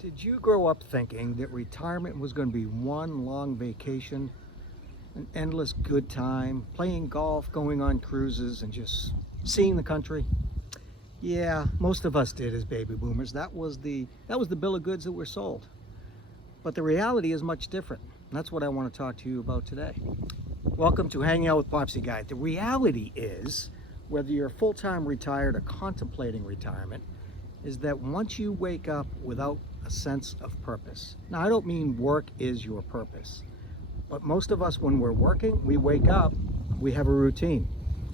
Did you grow up thinking that retirement was going to be one long vacation, an endless good time, playing golf, going on cruises, and just seeing the country? Yeah, most of us did as baby boomers. That was the bill of goods that were sold. But the reality is much different. That's what I want to talk to you about today. Welcome to Hanging Out with Popsy Guy. The reality is, whether you're full-time retired or contemplating retirement, is that once you wake up without a sense of purpose. Now, I don't mean work is your purpose, but most of us, when we're working, we wake up, we have a routine.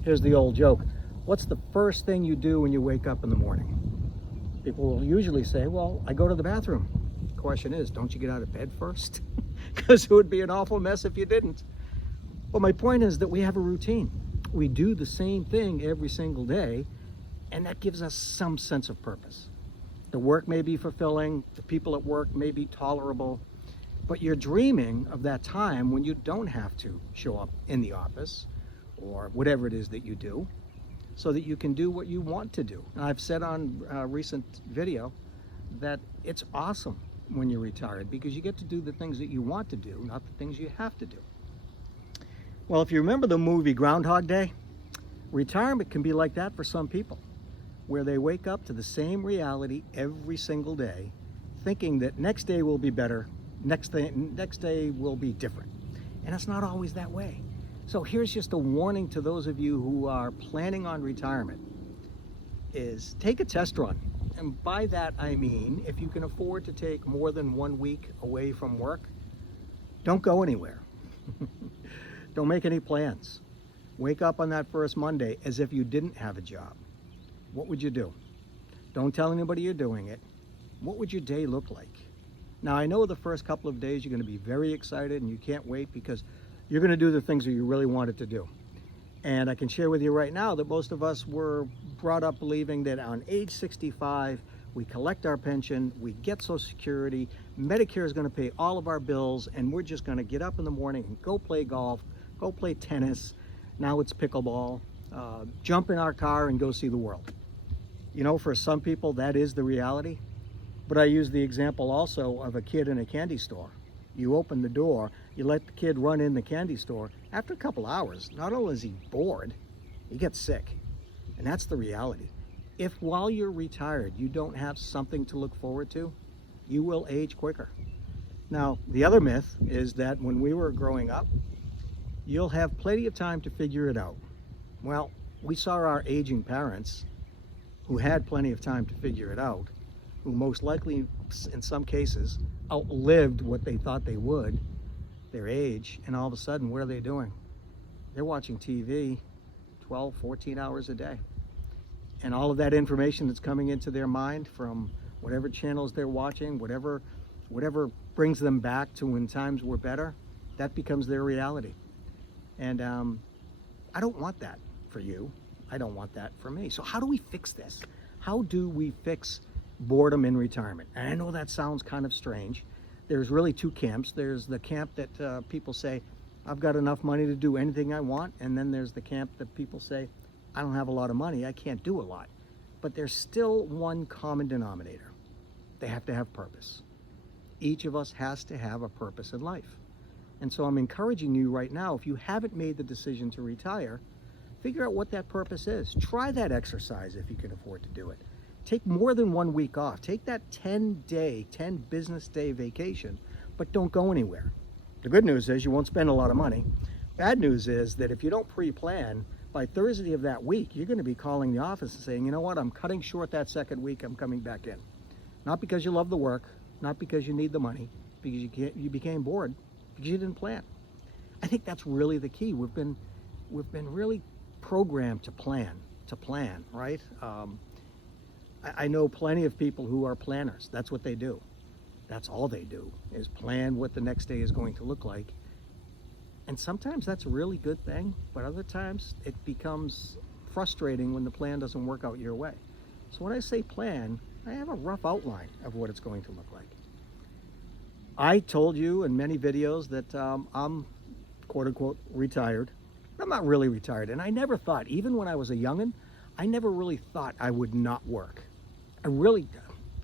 Here's the old joke. What's the first thing you do when you wake up in the morning? People will usually say, well, I go to the bathroom. The question is, don't you get out of bed first? Because it would be an awful mess if you didn't. Well, my point is that we have a routine. We do the same thing every single day, and that gives us some sense of purpose. The work may be fulfilling, the people at work may be tolerable, but you're dreaming of that time when you don't have to show up in the office or whatever it is that you do, so that you can do what you want to do. And I've said on a recent video that it's awesome when you're retired because you get to do the things that you want to do, not the things you have to do. Well, if you remember the movie Groundhog Day, retirement can be like that for some people, where they wake up to the same reality every single day, thinking that next day will be better, next day will be different. And it's not always that way. So here's just a warning to those of you who are planning on retirement, is take a test run. And by that I mean, if you can afford to take more than 1 week away from work, don't go anywhere. Don't make any plans. Wake up on that first Monday as if you didn't have a job. What would you do? Don't tell anybody you're doing it. What would your day look like? Now, I know the first couple of days you're going to be very excited and you can't wait because you're going to do the things that you really wanted to do. And I can share with you right now that most of us were brought up believing that on age 65, we collect our pension, we get Social Security, Medicare is going to pay all of our bills, and we're just going to get up in the morning and go play golf, go play tennis. Now it's pickleball, jump in our car and go see the world. You know, for some people, that is the reality. But I use the example also of a kid in a candy store. You open the door, you let the kid run in the candy store. After a couple hours, not only is he bored, he gets sick. And that's the reality. If while you're retired, you don't have something to look forward to, you will age quicker. Now, the other myth is that when we were growing up, you'll have plenty of time to figure it out. Well, we saw our aging parents who had plenty of time to figure it out, who most likely, in some cases, outlived what they thought they would, their age, and all of a sudden, what are they doing? They're watching TV 12, 14 hours a day. And all of that information that's coming into their mind from whatever channels they're watching, whatever brings them back to when times were better, that becomes their reality. And I don't want that for you. I don't want that for me. So how do we fix this? How do we fix boredom in retirement? And I know that sounds kind of strange. There's really two camps. There's the camp that people say, I've got enough money to do anything I want. And then there's the camp that people say, I don't have a lot of money, I can't do a lot. But there's still one common denominator. They have to have purpose. Each of us has to have a purpose in life. And so I'm encouraging you right now, if you haven't made the decision to retire, figure out what that purpose is. Try that exercise if you can afford to do it. Take more than 1 week off. Take that 10 business day vacation, but don't go anywhere. The good news is you won't spend a lot of money. Bad news is that if you don't pre-plan, by Thursday of that week, you're going to be calling the office and saying, you know what, I'm cutting short that second week, I'm coming back in. Not because you love the work, not because you need the money, because you became bored, because you didn't plan. I think that's really the key. We've been really programmed to plan, right? I know plenty of people who are planners. That's what they do. That's all they do, is plan what the next day is going to look like. And sometimes that's a really good thing, but other times it becomes frustrating when the plan doesn't work out your way. So when I say plan, I have a rough outline of what it's going to look like. I told you in many videos that I'm quote unquote retired. I'm not really retired, and I never thought, even when I was a youngin', I never really thought I would not work. I really,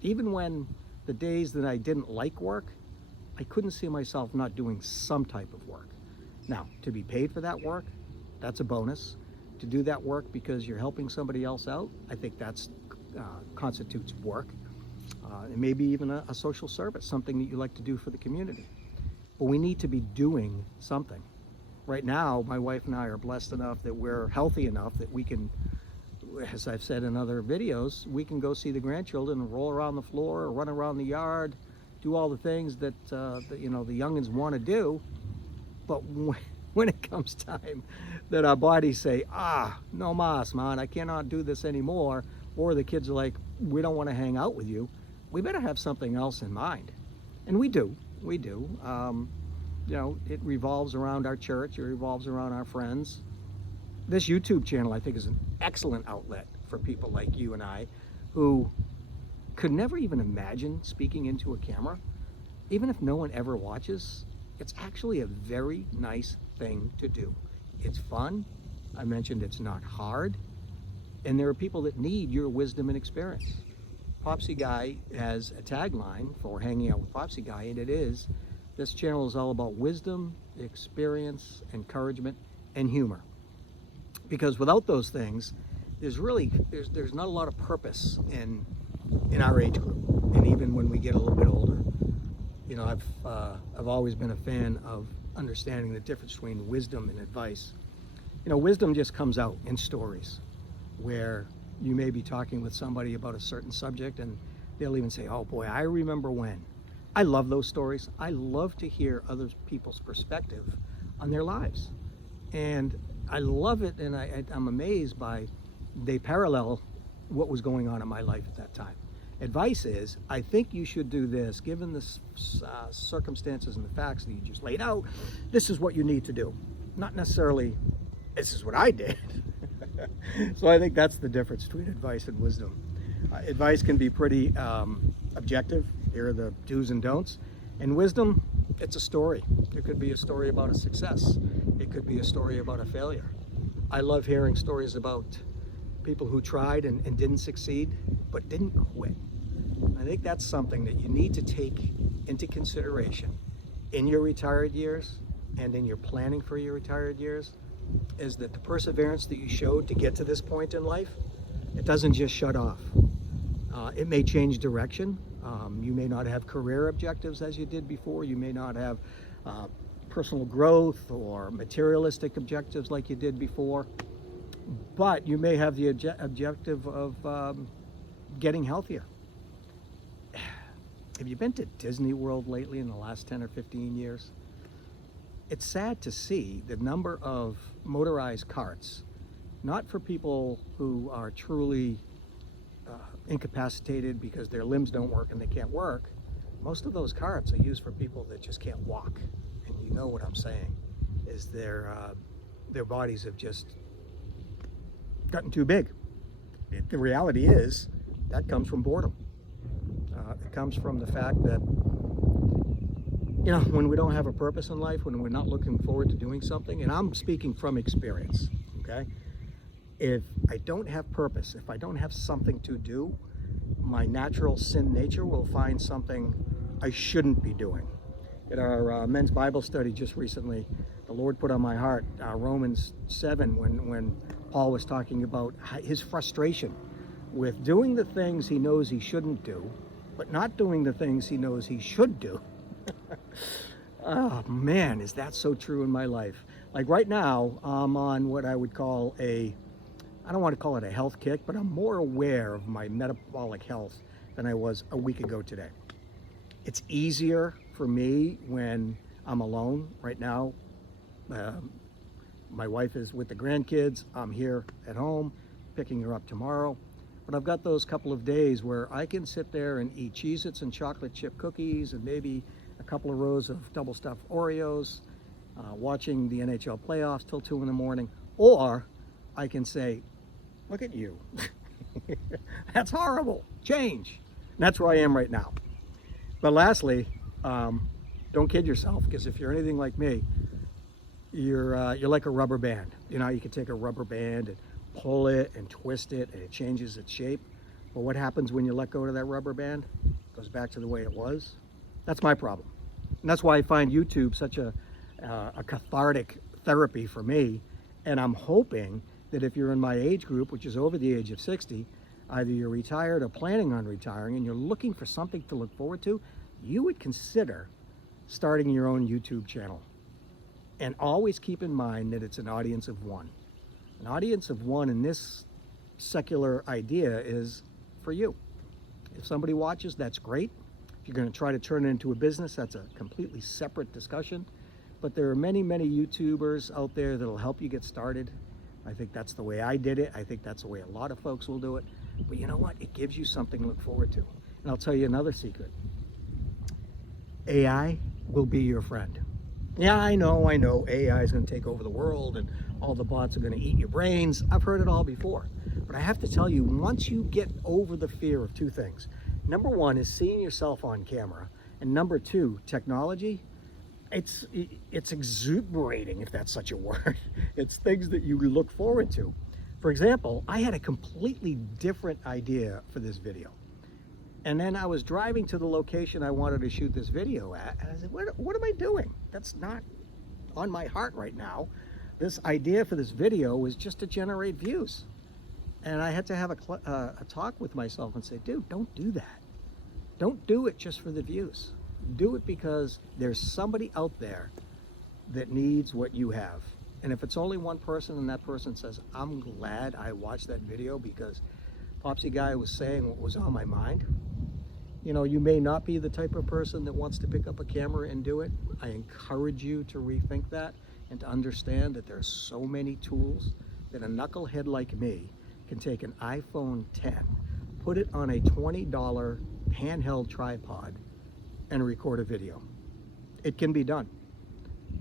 even when the days that I didn't like work, I couldn't see myself not doing some type of work. Now, to be paid for that work, that's a bonus. To do that work because you're helping somebody else out, I think that's constitutes work. And maybe even a social service, something that you like to do for the community. But we need to be doing something. Right now, my wife and I are blessed enough that we're healthy enough that we can, as I've said in other videos, we can go see the grandchildren and roll around the floor or run around the yard, do all the things that, the youngins want to do. But when it comes time that our bodies say, no mas, man, I cannot do this anymore, or the kids are like, we don't want to hang out with you, we better have something else in mind. And we do. It revolves around our church, it revolves around our friends. This YouTube channel, I think, is an excellent outlet for people like you and I who could never even imagine speaking into a camera. Even if no one ever watches, it's actually a very nice thing to do. It's fun. I mentioned it's not hard. And there are people that need your wisdom and experience. Popsy Guy has a tagline for hanging out with Popsy Guy, and it is, this channel is all about wisdom, experience, encouragement, and humor. Because without those things, there's not a lot of purpose in our age group, and even when we get a little bit older. I've always been a fan of understanding the difference between wisdom and advice. Wisdom just comes out in stories where you may be talking with somebody about a certain subject and they'll even say, oh boy, I remember when. I love those stories. I love to hear other people's perspective on their lives. And I love it, and I'm amazed by they parallel what was going on in my life at that time. Advice is, I think you should do this, given the circumstances and the facts that you just laid out, this is what you need to do. Not necessarily, this is what I did. So I think that's the difference between advice and wisdom. Advice can be pretty objective. Here are the do's and don'ts. And wisdom, it's a story. It could be a story about a success. It could be a story about a failure. I love hearing stories about people who tried and didn't succeed, but didn't quit. I think that's something that you need to take into consideration in your retired years and in your planning for your retired years, is that the perseverance that you showed to get to this point in life, it doesn't just shut off. It may change direction. You may not have career objectives as you did before. You may not have personal growth or materialistic objectives like you did before. But you may have the objective of getting healthier. Have you been to Disney World lately in the last 10 or 15 years? It's sad to see the number of motorized carts, not for people who are truly incapacitated because their limbs don't work and they can't work. Most of those carts are used for people that just can't walk. And you know what I'm saying, is their bodies have just gotten too big. The reality is that comes from boredom. It comes from the fact that, when we don't have a purpose in life, when we're not looking forward to doing something, and I'm speaking from experience, okay? If I don't have purpose, if I don't have something to do, my natural sin nature will find something I shouldn't be doing. At our men's Bible study just recently, the Lord put on my heart Romans 7 when Paul was talking about his frustration with doing the things he knows he shouldn't do, but not doing the things he knows he should do. Oh man, is that so true in my life. Like right now, I'm on what I would call I don't want to call it a health kick, but I'm more aware of my metabolic health than I was a week ago today. It's easier for me when I'm alone. Right now, my wife is with the grandkids. I'm here at home, picking her up tomorrow. But I've got those couple of days where I can sit there and eat Cheez-Its and chocolate chip cookies and maybe a couple of rows of double stuffed Oreos, watching the NHL playoffs till 2 in the morning. Or I can say, look at you. That's horrible. Change. And that's where I am right now. But lastly, don't kid yourself, because if you're anything like me, you're like a rubber band. You know, you can take a rubber band and pull it and twist it and it changes its shape. But what happens when you let go of that rubber band? goes back to the way it was. That's my problem. And that's why I find YouTube such a cathartic therapy for me. And I'm hoping that if you're in my age group, which is over the age of 60, either you're retired or planning on retiring and you're looking for something to look forward to, you would consider starting your own YouTube channel. And always keep in mind that it's an audience of one. An audience of one in this secular idea is for you. If somebody watches, that's great. If you're going to try to turn it into a business, that's a completely separate discussion. But there are many, many YouTubers out there that'll help you get started. I think that's the way I did it. I think that's the way a lot of folks will do it. But you know what? It gives you something to look forward to. And I'll tell you another secret. AI will be your friend. Yeah, I know AI is going to take over the world and all the bots are going to eat your brains. I've heard it all before. But I have to tell you, once you get over the fear of two things, number one is seeing yourself on camera, and number two, technology, it's exuberating, if that's such a word. It's things that you look forward to. For example, I had a completely different idea for this video. And then I was driving to the location I wanted to shoot this video at, and I said, what am I doing? That's not on my heart right now. This idea for this video was just to generate views. And I had to have a talk with myself and say, dude, don't do that. Don't do it just for the views. Do it because there's somebody out there that needs what you have. And if it's only one person and that person says, I'm glad I watched that video because Popsy Guy was saying what was on my mind. You know, you may not be the type of person that wants to pick up a camera and do it. I encourage you to rethink that and to understand that there's so many tools that a knucklehead like me can take an iPhone 10, put it on a $20 handheld tripod and record a video. It can be done.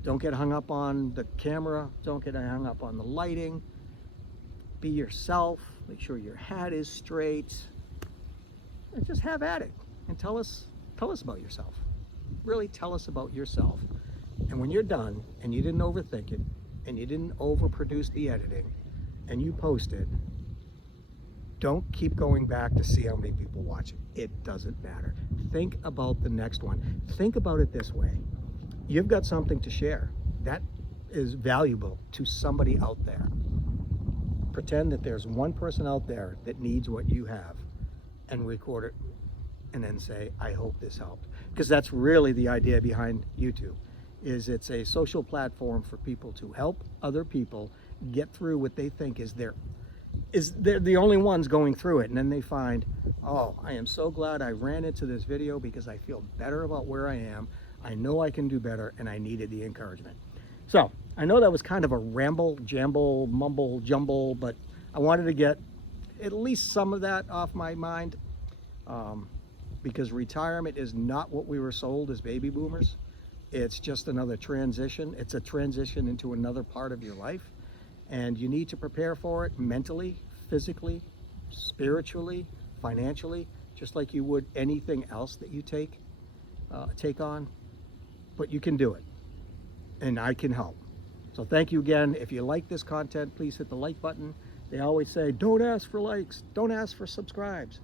Don't get hung up on the camera. Don't get hung up on the lighting. Be yourself. Make sure your hat is straight. And just have at it. And tell us about yourself. Really tell us about yourself. And when you're done, and you didn't overthink it, and you didn't overproduce the editing, and you post it, don't keep going back to see how many people watch it. It doesn't matter. Think about the next one. Think about it this way. You've got something to share. That is valuable to somebody out there. Pretend that there's one person out there that needs what you have and record it and then say, I hope this helped. Because that's really the idea behind YouTube, is it's a social platform for people to help other people get through what they think they're the only ones going through it. And then they find, oh, I am so glad I ran into this video because I feel better about where I am. I know I can do better and I needed the encouragement. So I know that was kind of a ramble, jamble, mumble, jumble, but I wanted to get at least some of that off my mind. Because retirement is not what we were sold as baby boomers. It's just another transition. It's a transition into another part of your life. And you need to prepare for it mentally, physically, spiritually, financially, just like you would anything else that you take on. But you can do it. And I can help. So thank you again. If you like this content, please hit the like button. They always say, don't ask for likes, don't ask for subscribes.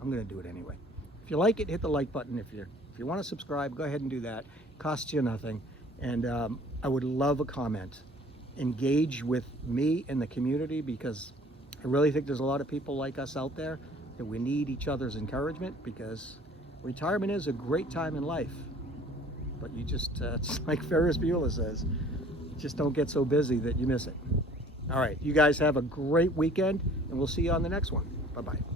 I'm going to do it anyway. If you like it, hit the like button. If you want to subscribe, go ahead and do that. It costs you nothing. And I would love a comment. Engage with me and the community, because I really think there's a lot of people like us out there that we need each other's encouragement, because retirement is a great time in life. But you just, it's like Ferris Bueller says, just don't get so busy that you miss it. All right, you guys have a great weekend, and we'll see you on the next one. Bye-bye.